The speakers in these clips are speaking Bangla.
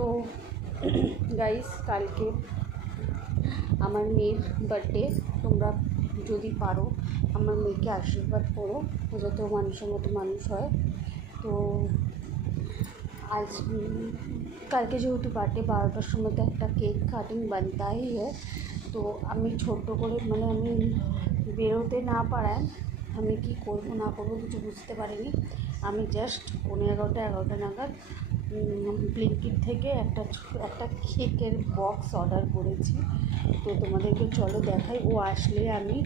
তো গাইস, কালকে আমার মেয়ের বার্থডে। তোমরা যদি পারো আমার মেয়েকে আশীর্বাদ করো, যাতে মানুষের মতো মানুষ হয়। তো আজ কালকে যেহেতু বার্থডে, 12টার সময় তো একটা কেক কাটিং বানতাই হয়। তো আমি ছোট্ট করে আমি বেরোতে না পারায় আমি কি করব না করবো কিছু বুঝতে পারিনি। আমি জাস্ট 11:30 নাগাদ ব্লিঙ্কিট থেকে একটা কেকের বক্স অর্ডার করেছি। তো তোমাদেরকে চলো দেখাই। ও আসলে আমি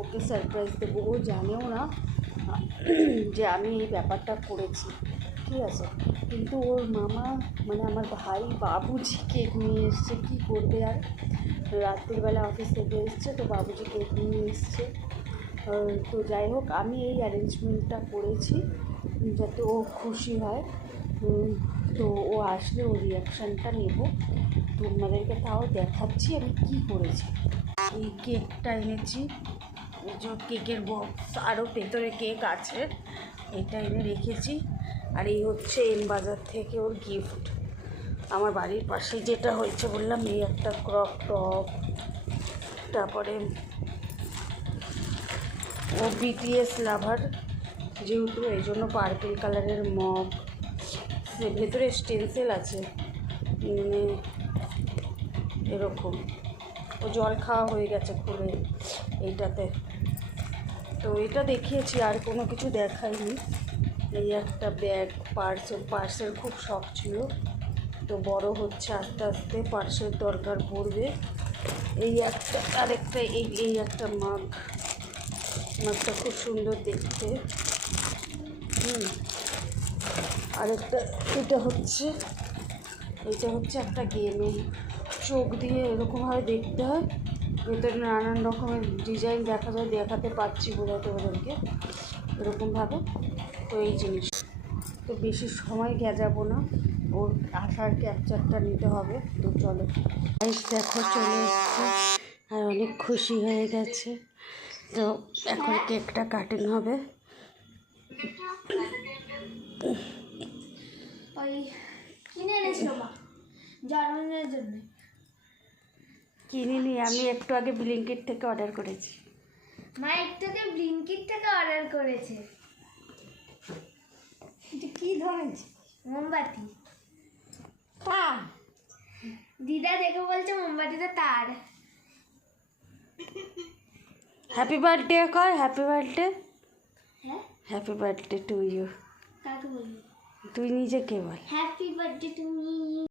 ওকে সারপ্রাইজ দেবো। ও জানেও না যে আমি এই ব্যাপারটা করেছি, ঠিক আছে। কিন্তু ওর মামা আমার ভাই বাবুজি কেক নিয়ে এসছে। কী করবে আর, রাত্রিবেলা অফিস থেকে এসছে, তো বাবুজি কেক নিয়ে এসছে। তো যাই হোক, আমি এই অ্যারেঞ্জমেন্টটা করেছি যাতে ও খুশি হয়। তো ও আসলে ওর রিয়াকশানটা নেব, তোমাদেরকে তাও দেখাচ্ছি আমি কি করেছি। এই কেকটা এনেছি, এই যে কেকের বক্স, আরও ভেতরে কেক আছে, এটা এনে রেখেছি। আর এই হচ্ছে এম বাজার থেকে ওর গিফট। আমার বাড়ির পাশে যেটা হয়েছে বললাম, এই একটা ক্রপ টপ, তারপরে ও বিটিএস লাভার যেহেতু, এই জন্য পার্পল কালারের মগ, ভেতরে স্টেনসেল আছে এরকম। ও জল খাওয়া হয়ে গেছে খুলে এইটাতে। তো এটা দেখিয়েছি, আর কোনো কিছু দেখাইনি। এই একটা ব্যাগ, পার্সের খুব শখ ছিল, তো বড় হচ্ছে আস্তে আস্তে, পার্সের দরকার পড়বে। এই একটা, আরেকটা এই একটা মাগটা খুব সুন্দর দেখতে। আরেকটা এটা হচ্ছে একটা গেমে চোখ দিয়ে এরকমভাবে দেখতে হয়, ভেতরে নানান রকমের ডিজাইন দেখা যায়, দেখাতে পারছি বোঝাতে ওদেরকে এরকমভাবে। তো এই জিনিস তো বেশি সময় গেজাবো না, ওর আসার ক্যাপচারটা নিতে হবে। তো চলো, দেখো চলে এসছে আর অনেক খুশি হয়ে গেছে। তো এখন কেকটা কাটিং হবে। ওই কিনে এনেছিল মা জন্মদিনের জন্য। কিনিনি, আমি একটু আগে ব্লিঙ্কিট থেকে অর্ডার করেছি। মা একটুকে ব্লিঙ্কিট থেকে অর্ডার করেছে। এটা কি ধরনের মোমবাতি? দিদা দেখে বলছে মোমবাতিটা তার। হ্যাপি বার্থডে কর, হ্যাপি বার্থডে। হ্যাঁ, হ্যাপি বার্থডে টু ইউ। কাকে বলবো? তুই নিজেকে বল হ্যাপি বার্থডে টু মি।